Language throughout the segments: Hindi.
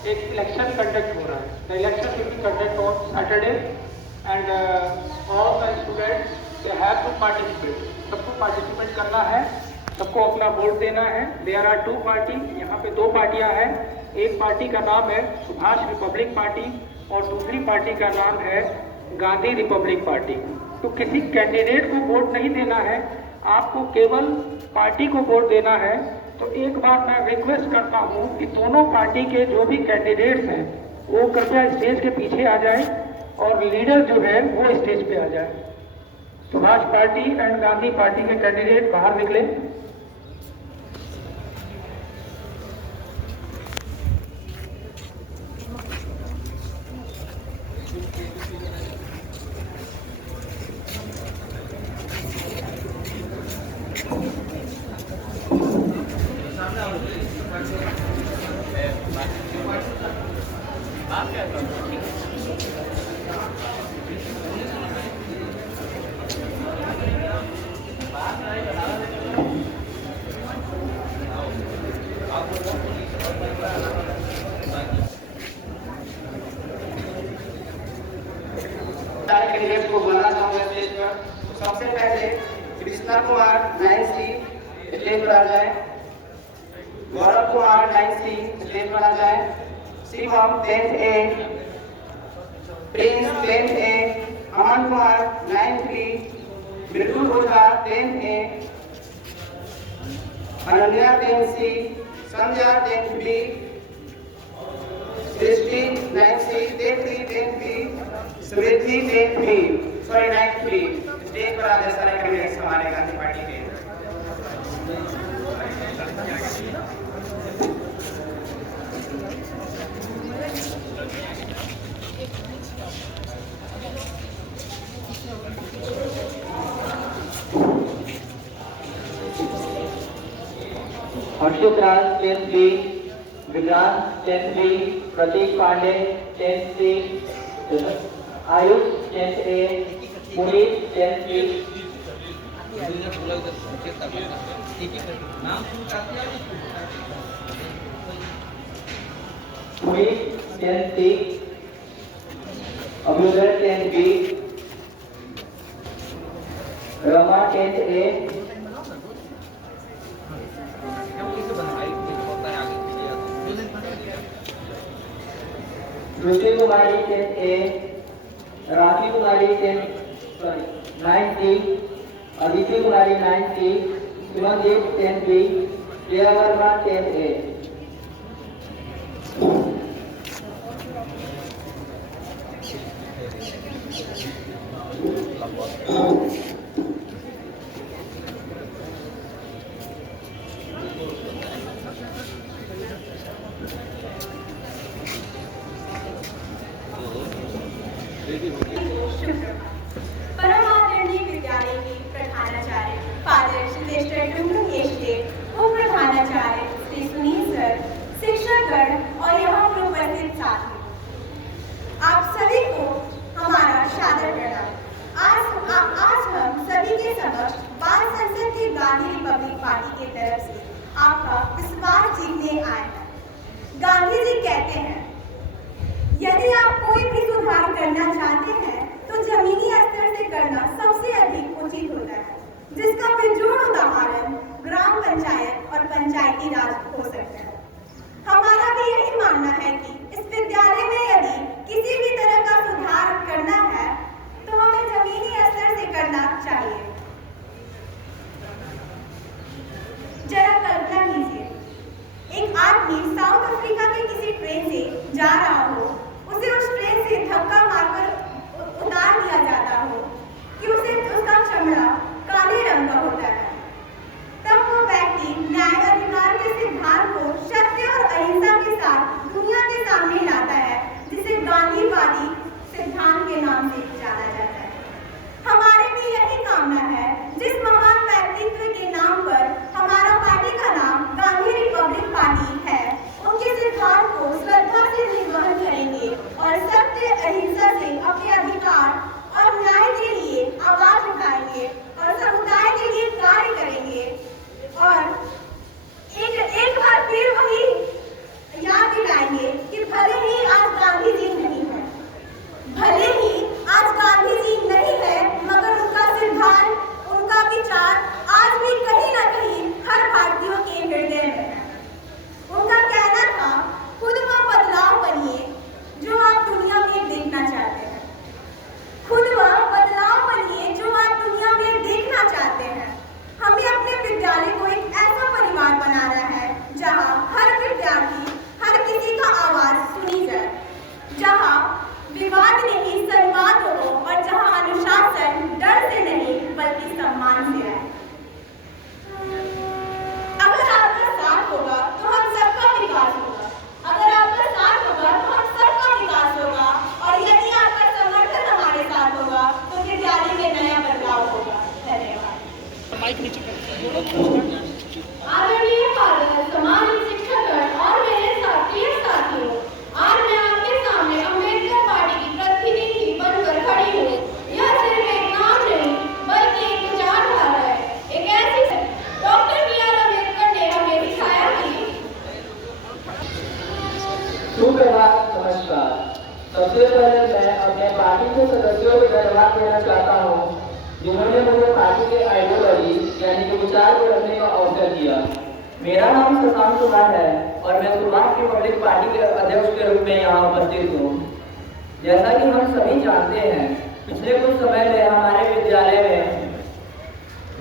एक इलेक्शन कंडक्ट हो रहा है। The election will be conduct on Saturday and all the students they have to participate. सबको पार्टिसिपेट करना है, सबको अपना वोट देना है। देयर आर टू पार्टी, यहाँ पे दो पार्टियां हैं। एक पार्टी का नाम है सुभाष रिपब्लिक पार्टी और दूसरी पार्टी का नाम है गांधी रिपब्लिक पार्टी। तो किसी कैंडिडेट को वोट नहीं देना है, आपको केवल पार्टी को वोट देना है। तो एक बार मैं रिक्वेस्ट करता हूँ कि दोनों पार्टी के जो भी कैंडिडेट्स हैं वो कृपया स्टेज के पीछे आ जाए और लीडर जो है वो स्टेज पे आ जाए। Subhash party and Gandhi party के कैंडिडेट बाहर निकले। को बुलाना चाहूंगा स्टेज पर। तो सबसे पहले कृष्णा कुमार 9C स्टेज पर आ जाए, गौरव कुमार 9C स्टेज पर आ जाए, Shivam 10A, Prince 10A, Aman Kumar 9B, बिल्कुल ओझा 10A, अनन्या 10C, संध्या 10B, सृष्टि 9C, 10B, सुवृद्धि 10B, sorry 9B। Stage पर आ जाए सारे कैंडिडेट्स हमारे गांधी पार्टी के। हर्षित राज 10B, विक्रांत 10B, प्रतीक Pandey 10C, Ayush 10A, Puneet 10B, Puneet 10C, Abhyuday 10B, Rama 10A, ज्योति कुमारी 10A, राखी कुमारी 9C, अदिति कुमारी 9C, शिवनदीप 10B, Jaya Verma 10A। परम आदरणीय विद्यालय के प्रधानाचार्य फादर सिलेस्टर टुंडू एस्टेट, उप प्रधानाचार्य श्री सुनील सर, शिक्षकगण और यहाँ पर उपस्थित साथी, आप सभी को हमारा सादर प्रणाम। आज हम सभी के समक्ष बाल संसद की गांधी रिपब्लिक पार्टी की तरफ से आपका विश्वास जीतने आए हैं। गांधी जी कहते हैं, यदि आप कोई भी सुधार करना चाहते हैं तो जमीनी स्तर से करना सबसे अधिक उचित होता है, जिसका बेजोड़ उदाहरण ग्राम पंचायत और पंचायती राज हो सकता है। हमारा भी यही मानना है कि इस विद्यालय में यदि किसी भी तरह का सुधार करना है तो हमें जमीनी स्तर से करना चाहिए। जरा कल्पना कीजिए, एक आदमी साउथ अफ्रीका के किसी ट्रेन से जा रहा हो, उसे उस ट्रेन से धक्का मारकर उतार दिया जाता हो कि उसका चमड़ा काले रंग का होता है, तब वो व्यक्ति न्याय अधिकार के सिद्धांत को सत्य और अहिंसा के साथ दुनिया के सामने लाता है, जिसे गांधीवादी सिद्धांत के नाम से जाना जाता है। हमारी भी यही कामना है, जिस महान व्यक्तित्व के नाम पर हमारा पार्टी का नाम गांधी रिपब्लिक पार्टी है, उनके सिद्धांत को श्रद्धा से निर्वहन करेंगे और सत्य अहिंसा से अपने अधिकार और न्याय के लिए आवाज उठाएंगे और समुदाय के लिए कार्य करेंगे। और एक बार फिर वही याद दिलाएंगे कि सुप्रभात, नमस्कार। सबसे पहले मैं अपने पार्टी के सदस्यों को धन्यवाद देना चाहता हूँ जिन्होंने मुझे पार्टी के आइडियोलॉजी यानी कि विचार को रखने का अवसर दिया। मेरा नाम शशांक कुमार है और मैं सुभाष की पब्लिक पार्टी के अध्यक्ष के रूप में यहाँ उपस्थित हूँ। जैसा कि हम सभी जानते हैं, पिछले कुछ समय में हमारे विद्यालय में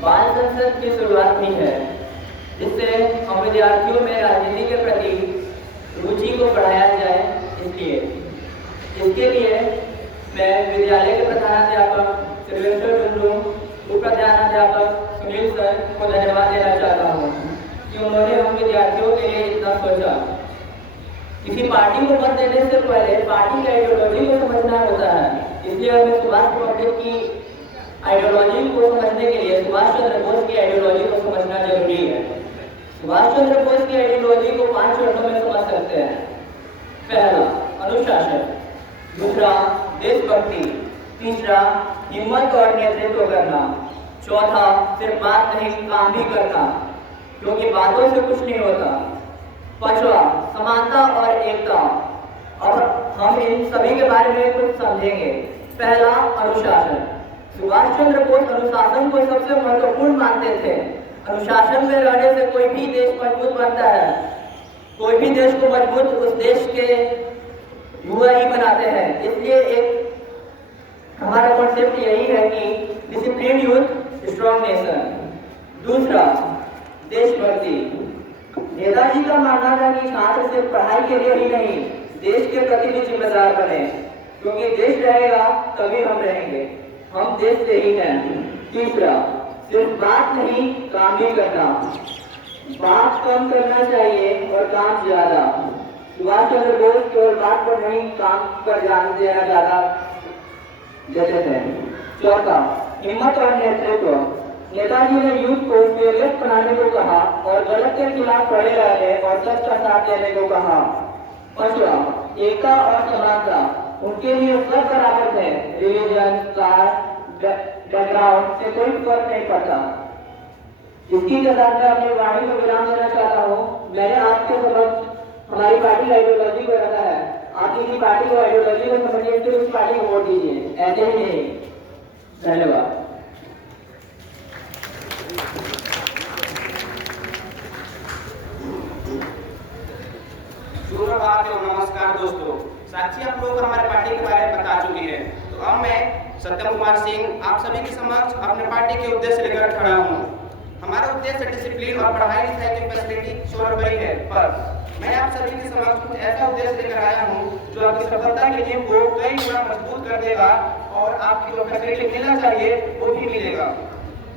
बाल संसद की शुरुआत हुई है, जिससे हम विद्यार्थियों में राजनीति के प्रति रुचि को बढ़ाया जाए। इसके लिए मैं विद्यालय के प्रधानाध्यापक श्रीवेंद्र टुंडू, उप प्रधानाध्यापक सुनील सर को धन्यवाद देना चाहता हूँ कि उन्होंने हम विद्यार्थियों के लिए इतना सोचा। किसी पार्टी को मत देने से पहले पार्टी की आइडियोलॉजी को समझना होता है, इसलिए हमें सुभाष पब्लिक की आइडियोलॉजी को समझने के लिए सुभाष चंद्र बोस की आइडियोलॉजी को समझना जरूरी है। सुभाष चंद्र बोस की आइडियोलॉजी को 5 चरणों में समझ सकते हैं। पहला, अनुशासन। दूसरा, देशभक्ति। तीसरा, हिम्मत और नेतृत्व करना। चौथा, सिर्फ बात नहीं काम भी करना, क्योंकि बातों से कुछ नहीं होता। पांचवा, समानता और एकता। अब हम इन सभी के बारे में कुछ समझेंगे। पहला, अनुशासन। सुभाष चंद्र बोस अनुशासन को सबसे महत्वपूर्ण मानते थे। अनुशासन में रहने से कोई भी देश मजबूत बनता है। कोई भी देश को मजबूत उस देश के युवा ही बनाते हैं। इसलिए एक हमारा कॉन्सेप्ट यही है कि डिसिप्लिन यूथ स्ट्रॉन्ग नेशन। दूसरा, देशभक्ति। नेताजी का मानना था कि छात्र सिर्फ पढ़ाई के लिए ही नहीं, देश के प्रति भी जिम्मेदार बने, क्योंकि देश रहेगा तभी हम रहेंगे। हम देश से ही हैं। तीसरा, सिर्फ बात नहीं काम भी करना। बात कम करना चाहिए और काम ज्यादा। सुभाष चंद्र बोस केवल बात पर नहीं काम पर ध्यान देना ज्यादा देते थे। चौथा, हिम्मत और नेतृत्व। नेताजी ने यूथ को फेयरलेस बनाने को कहा और गलत के खिलाफ खड़े रहने और सच का साथ देने को कहा। पांचवा, एकता और समानता। उनके लिए सब बराबर थे, रिलीजन, कास्ट, बैकग्राउंड से कोई फर्क नहीं पड़ता। इसकी के साथ मैं अपनी वाणी को विराम देना चाहता हूँ। मैंने आपके समक्ष हमारी पार्टी आइडियोलॉजी को रखा है। आप किसी पार्टी को आइडियोलॉजी को समझिए, फिर उस पार्टी को वोट दीजिए, ऐसे ही नहीं। धन्यवाद। सुप्रभात और नमस्कार दोस्तों। साक्षी आप लोग हमारे पार्टी के बारे में बता चुके हैं, तो अब मैं सत्यम कुमार सिंह आप सभी के समक्ष अपने पार्टी के उद्देश्य लेकर खड़ा हूँ। हमारा उद्देश्य डिसिप्लिन और पढ़ाई लिखाई की फैसिलिटी शोरबरी है, पर मैं आप सभी के समक्ष कुछ ऐसा उद्देश्य लेकर आया हूँ जो आपकी सफलता के नींव को कई गुना मजबूत कर देगा और आपकी जो फैसिलिटी मिलना चाहिए वो भी मिलेगा।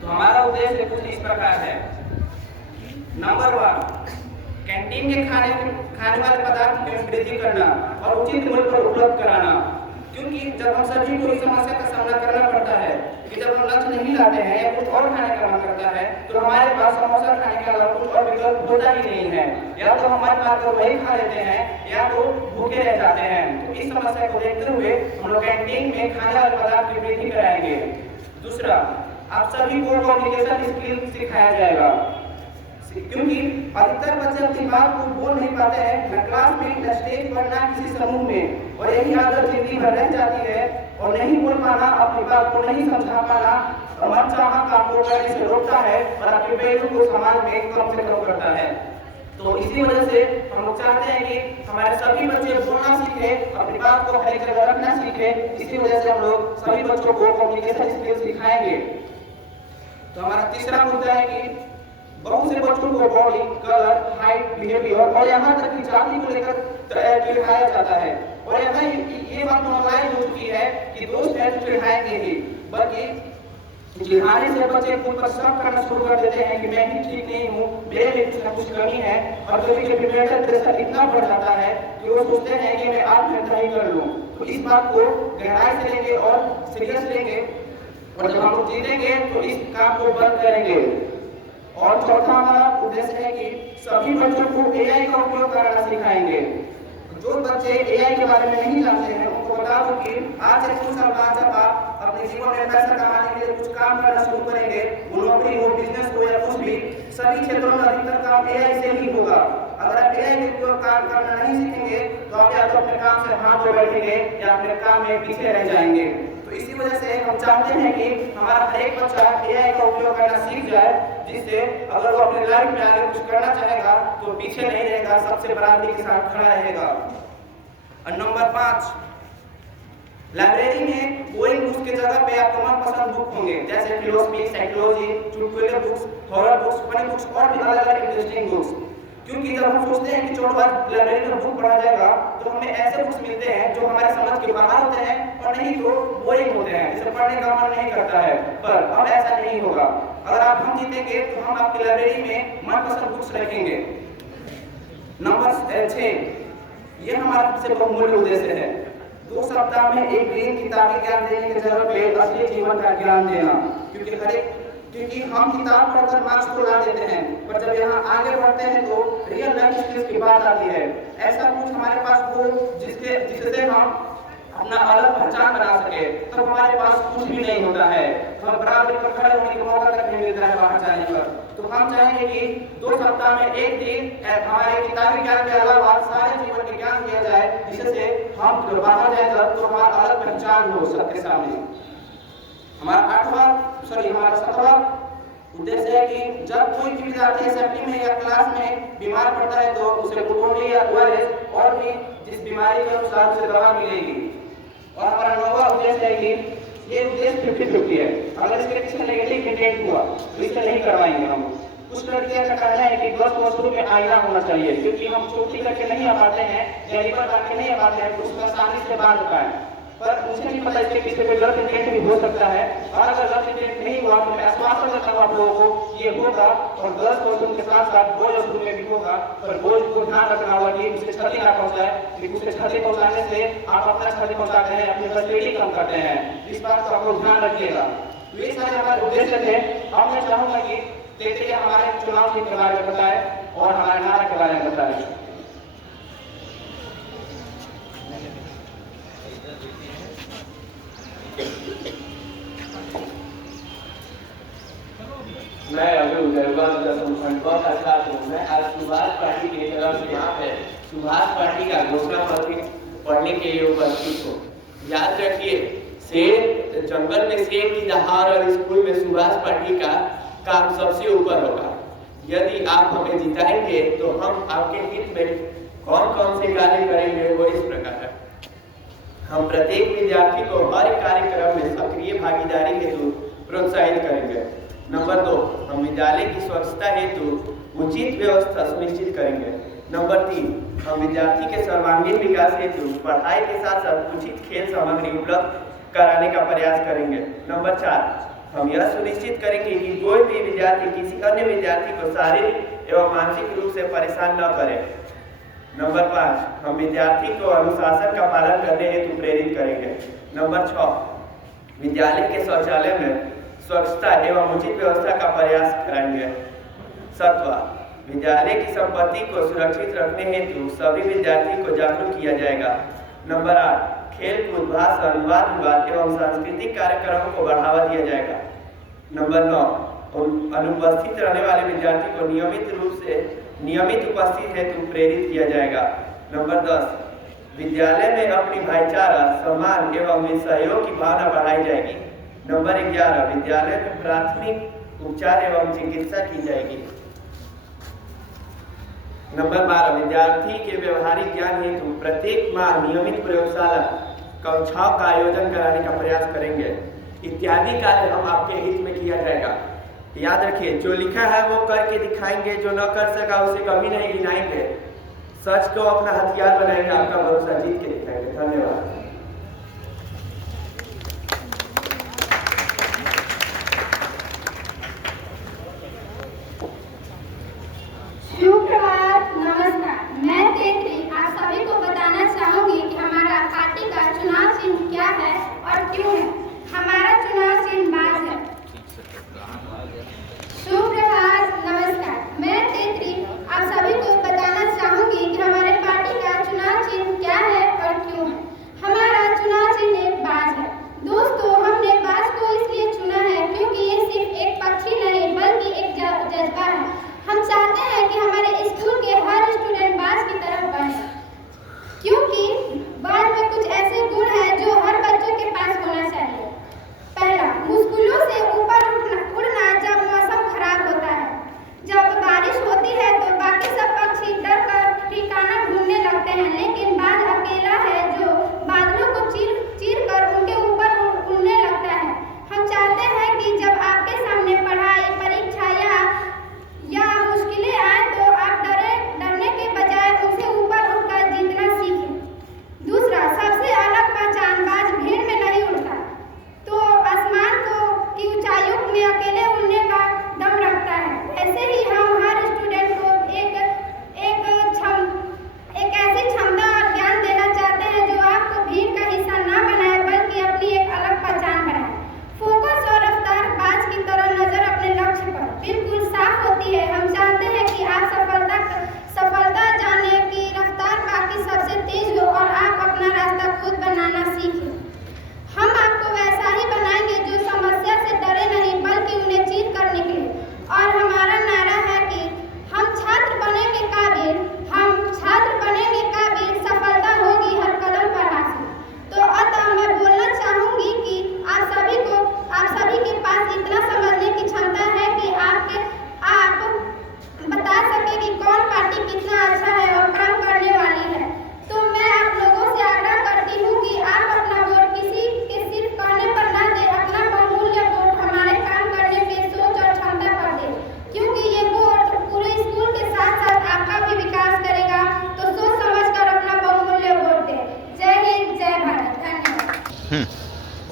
तो हमारा उद्देश्य कुछ इस प्रकार है। नंबर 1, कैंटीन के खाने वाले पदार्थ में वृद्धि करना और उचित मूल्य पर उपलब्ध कराना, क्योंकि जब हम सभी को इस समस्या का सामना करना पड़ता है कि जब हम लंच नहीं लाते हैं या कुछ और खाने का मन करता है तो हमारे पास समोसा खाने के अलावा कुछ और विकल्प होता ही नहीं है। या तो हमारे पास तो वही खा लेते हैं या तो भूखे रह जाते हैं। तो इस समस्या को देखते हुए हम लोग कैंटीन में खाने वाले पदार्थ की वृद्धि कराएंगे। दूसरा, आप सभी को कम्युनिकेशन स्किल सिखाया जाएगा, क्योंकि अधिकतर बच्चे अपनी बात को बोल नहीं पाते हैं, न क्लास में, न स्टेज पर, न किसी समूह में, और यही आदत जिंदगी भर रह जाती है। और नहीं बोल पाना, अपनी बात को नहीं समझा पाना मनचाहा काम को करने से रोकता है और आपके बेइज्जती को समाज में कम से कम करता है। तो इसी वजह से हम लोग चाहते हैं कि हमारे सभी बच्चे बोलना सीखे, अपनी बात को हर एक जगह रखना सीखे। इसी वजह से हम लोग सभी बच्चों को कम्युनिकेशन स्किल्स सिखाएंगे। तो हमारा तीसरा मुद्दा है कि बहुत से बच्चों को बॉडी, कलर, हाइट, बिहेवियर और यहाँ तक कि जाति को लेकर चिढ़ाया जाता है। और यहाँ ये बात नॉर्मलाइज हो चुकी है कि दोस्त है तो चिढ़ाएंगे ही, बल्कि चिढ़ाने से बच्चे खुद पर शक करना शुरू कर देते हैं कि मैं ही ठीक नहीं हूँ, मेरे में कुछ न कुछ कमी है। और कभी कभी मेंटल प्रेशर इतना बढ़ जाता है कि वो सोचते हैं कि मैं आत्महत्या ही कर लूँ। तो इस बात को गहराई से लेंगे और सीरियस लेंगे, और जब हम लोग जीतेंगे तो इस काम को बंद करेंगे। और चौथा हमारा उद्देश्य है कि सभी बच्चों को एआई का उपयोग करना सिखाएंगे। जो बच्चे एआई के बारे में नहीं जानते हैं उनको बता दो कि आज से कुछ साल बाद जब आप अपने जीवन में पैसा कमाने के लिए कुछ काम करना शुरू करेंगे, वो नौकरी हो, बिजनेस हो या कुछ भी, सभी क्षेत्रों में अधिकतर काम एआई से ही होगा। अगर आप एआई के उपयोग काम करना नहीं सीखेंगे तो आप तो अपने काम से हाथ धो बैठेंगे या अपने काम में पीछे रह जाएंगे। तो इसी वजह से हम चाहते हैं कि हमारा हर एक बच्चा AI का उपयोग करना सीख जाए, जिससे अगर वो अपने लाइफ में आगे कुछ करना चाहेगा तो पीछे नहीं रहेगा, सबसे बराबरी के साथ खड़ा रहेगा। और नंबर 5, लाइब्रेरी में कोई बुक्स की जगह पे आपको मनपसंद बुक होंगे, जैसे फिलोसफी, साइकोलॉजी, चुटकुले books, horror books, funny books और भी अलग-अलग इंटरेस्टिंग बुक्स। क्योंकि जब हम सोचते हैं कि चलो आज लाइब्रेरी में बुक पढ़ा जाएगा तो हमें ऐसे बुक्स मिलते हैं जो हमारे समझ के बाहर होते हैं और नहीं तो बोरिंग होते हैं, जिसे पढ़ने का मन नहीं करता है। पर अब ऐसा नहीं होगा। अगर आप हम जीतेंगे तो हम आपकी लाइब्रेरी में मनपसंद बुक्स रखेंगे। नंबर 6, ये हमारा सबसे बहुमूल्य उद्देश्य है। 2 सप्ताह में एक दिन किताबी ज्ञान देने की जगह पे असली जीवन का ज्ञान देना, क्योंकि हम किताब पढ़कर मार्क्स तो ला देते हैं, पर जब यहाँ आगे बढ़ते हैं तो रियल लाइफ स्किल्स की बात आती है। ऐसा कुछ हमारे पास हो जिससे हम अपना अलग पहचान बना सके, तब हमारे पास कुछ भी नहीं होता है। हम बराबरी पर खड़े होने का मौका तक नहीं मिलता है बाहर जाने पर। तो हम चाहेंगे कि 2 सप्ताह में एक दिन हमारे किताबी ज्ञान के अलावा सारे जीवन के ज्ञान दिया जाए, जिससे हम जब बाहर जाए तो हमारा अलग पहचान हो सबके सामने। हमारा 7वां उद्देश्य है कि जब कोई भी विद्यार्थी असेंबली में या क्लास में बीमार पड़ता है तो उसे ग्लूकोन या ORS और भी जिस बीमारी के अनुसार उसे दवा मिलेगी। और हमारा 9वां उद्देश्य है कि ये उद्देश्य 50-50 है। अगर इसके पीछे नेगेटिव कंटेंट हुआ तो इसे नहीं करवाएंगे हम। कुछ लड़कियां का कहना है कि गर्ल्स वॉशरूम में आईना होना चाहिए, क्योंकि हम चोटी करके नहीं आ पाते हैं या रिबन करके नहीं आ पाते हैं, तो उसका आसानी से बांध पाए। पर मुझे नहीं पता इसके पीछे कोई गलत इंटेंट भी हो सकता है। और अगर गलत इंटेंट नहीं हुआ तो मैं आश्वासन देता हूँ आप लोगों को ये होगा, और गर्ल्स वॉशरूम के साथ साथ बॉयज वॉशरूम में भी होगा। पर बॉयज को ध्यान रखना होगा कि उसे क्षति ना पहुंचाए, क्योंकि उसे क्षति पहुंचाने से आप अपना क्षति पहुंचाते हैं, अपनी फैसिलिटी कम करते हैं। इस बात को आप लोग ध्यान रखिएगा। तो ये सारे हमारे उद्देश्य थे। अब मैं चाहूंगा कि तेतरी हमारे चुनाव चिन्ह के बारे में बताए और हमारे नारा के बारे में बताए। मैं अभी उदयगढ़ दसम खंडवा का छात्र हूँ। मैं आज सुभाष पार्टी की तरफ से यहाँ पे सुभाष पार्टी का घोषणा पत्र पढ़ने के लिए उपस्थित हूँ। याद रखिए, शेर जंगल में शेर की दहाड़ और स्कूल में सुभाष पार्टी का काम सबसे ऊपर होगा। यदि आप हमें जिताएंगे तो हम आपके हित में कौन कौन से कार्य करेंगे वो इस प्रकार है। हम प्रत्येक विद्यार्थी को हर कार्यक्रम में सक्रिय भागीदारी हेतु प्रोत्साहित करेंगे। नंबर 2, हम विद्यालय की स्वच्छता हेतु उचित व्यवस्था सुनिश्चित करेंगे। नंबर 3, हम विद्यार्थी के सर्वांगीण विकास हेतु पढ़ाई के साथ साथ उचित खेल सामग्री उपलब्ध कराने का प्रयास करेंगे। नंबर 4, हम यह सुनिश्चित करेंगे कि कोई भी विद्यार्थी किसी अन्य विद्यार्थी को शारीरिक एवं मानसिक रूप से परेशान न करे। नंबर 5, हम विद्यार्थी को अनुशासन का पालन करने हेतु प्रेरित करेंगे। नंबर 6, विद्यालय के शौचालय में स्वच्छता एवं उचित व्यवस्था का प्रयास कराएंगे। 7वां, विद्यालय की संपत्ति को सुरक्षित रखने हेतु सभी विद्यार्थी को जागरूक किया जाएगा। नंबर 8, खेल कूद, भाषण, वाद विवाद एवं सांस्कृतिक कार्यक्रमों को बढ़ावा दिया जाएगा। नंबर 9, अनुपस्थित रहने वाले विद्यार्थी को नियमित उपस्थित हेतु प्रेरित किया जाएगा। नंबर 10, विद्यालय में अपनी भाईचारा, सम्मान एवं सहयोग की भावना बढ़ाई जाएगी। नंबर 11, विद्यालय में प्राथमिक उपचार एवं चिकित्सा की जाएगी। नंबर 12, विद्यार्थी के व्यवहारिक ज्ञान हेतु प्रत्येक माह नियमित प्रयोगशाला कक्षाओं का आयोजन कराने का प्रयास करेंगे। इत्यादि कार्य हम आपके हित में किया जाएगा। याद रखिए, जो लिखा है वो करके दिखाएंगे, जो न कर सका उसे कभी नहीं गिनाएंगे। सच को अपना हथियार बनाएंगे, आपका भरोसा जीत के दिखाएंगे। धन्यवाद। सुप्रभात, नमस्कार। मैं तेतरी आप सभी को बताना चाहूंगी कि हमारा पार्टी का चुनाव चिन्ह क्या है और क्यों है। हमारा चुनाव चिन्ह बाज है। सुप्रभात, नमस्कार। मैं तेतरी आप सभी को बताना चाहूंगी कि हमारे पार्टी का चुनाव चिन्ह क्या है और क्यों है। हमारा क्योंकि बाल में कुछ ऐसे गुण हैं जो हर बच्चों के पास होना चाहिए। पहला, मुश्किलों से ऊपर उड़ना जब मौसम खराब होता है। जब बारिश होती है तो बाकी सब पक्षी डर कर ठिकाना ढूंढने लगते हैं, लेकिन बाज अकेला है जो बादलों को चीर कर उनके ऊपर उड़ने लगता है। हम चाहते हैं कि जब आपके सामने पढ़ाई, परीक्षा या मुश्किलें आए तो आप डरने के बजाय उनसे ऊपर उठकर जीतना सीखें। दूसरा, सबसे अलग पहचान, बाज भीड़ में नहीं उड़ता तो आसमान की ऊंचाइयों में अकेले उड़ने का दम रखता है। ऐसे ही हम हर स्टूडेंट को एक ऐसी क्षमता और ज्ञान देना चाहते हैं जो आपको भीड़ का हिस्सा ना बनाए बल्कि अपनी एक अलग पहचान बनाए। फोकस और रफ्तार बाज की तरह नजर अपने लक्ष्य पर बिल्कुल साफ होती है। हम चाहते हैं कि आप सफलता जाने की रफ्तार बाकी सबसे तेज हो और आप अपना रास्ता खुद बनाना सीखें। हम आपको वैसा ही बनाएंगे जो समस्या से डरे नहीं बल्कि उन्हें चीर कर निकले। और हमारा नारा है कि हम छात्र बनेंगे काबिल, सफलता होगी हर कदम पर हासिल। तो अतः मैं बोलना चाहूंगी कि आप सभी के पास इतना समझने की क्षमता है कि आप बता सके कि कौन पार्टी कितना अच्छा है और काम करने वाली है। तो मैं आप लोगों से आग्रह करती हूँ कि आप अपना वोट किसी के सिर्फ कहने पर ना दे, अपना बहुमूल्य वोट हमारे काम करने के सोच और क्षमता पर दे, क्योंकि ये वोट पूरे स्कूल के साथ साथ आपका भी विकास करेगा। तो सोच समझ कर अपना बहुमूल्य वोट दे। जय हिंद, जय भारत, धन्यवाद।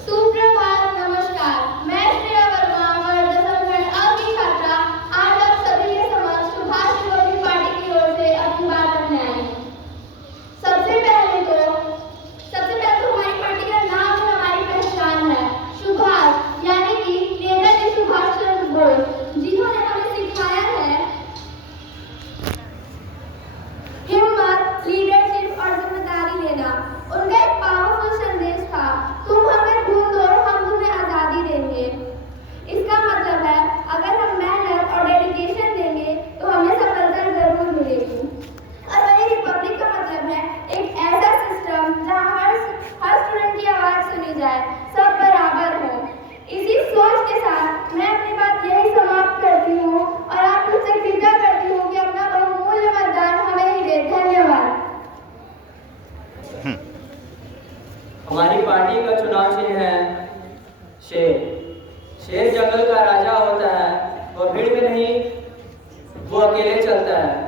सुप्रभात, नमस्कार। मैं श्रेया वर्मा, वर्ग 10 खंड A की छात्रा, आज आप सभी के समक्ष सुभाष विरोधी पार्टी की ओर से अपनी बात रखने आई हूँ। सबसे पहले तो हमारी पार्टी का नाम और हमारी पहचान है सुभाष, यानी कि नेताजी सुभाष चंद्र बोस, जिन्होंने हमें सिखाया है हिम्मत, लीडरशिप और जिम्मेदारी लेना। उनका एक पावरफुल संदेश था, तुम हमें ढूंढो, हम तुम्हें आजादी देंगे। इसका मतलब है अगर हम मेहनत और डेडिकेशन देंगे तो हमें सफलता जरूर मिलेगी। और वही रिपब्लिक का मतलब है एक ऐसा सिस्टम जहाँ हर स्टूडेंट की आवाज सुनी जाए, सब बराबर हो। इसी सोच के साथ मैं अपनी बात यही समाप्त करती हूँ और आप लोग से कृपया करती हूँ कि अपना बहुमूल्य मतदान हमें ही दे। धन्यवाद। हमारी पार्टी का चुनाव चिन्ह है शेर। शेर जंगल का राजा होता है, वो भीड़ में नहीं, वो अकेले चलता है।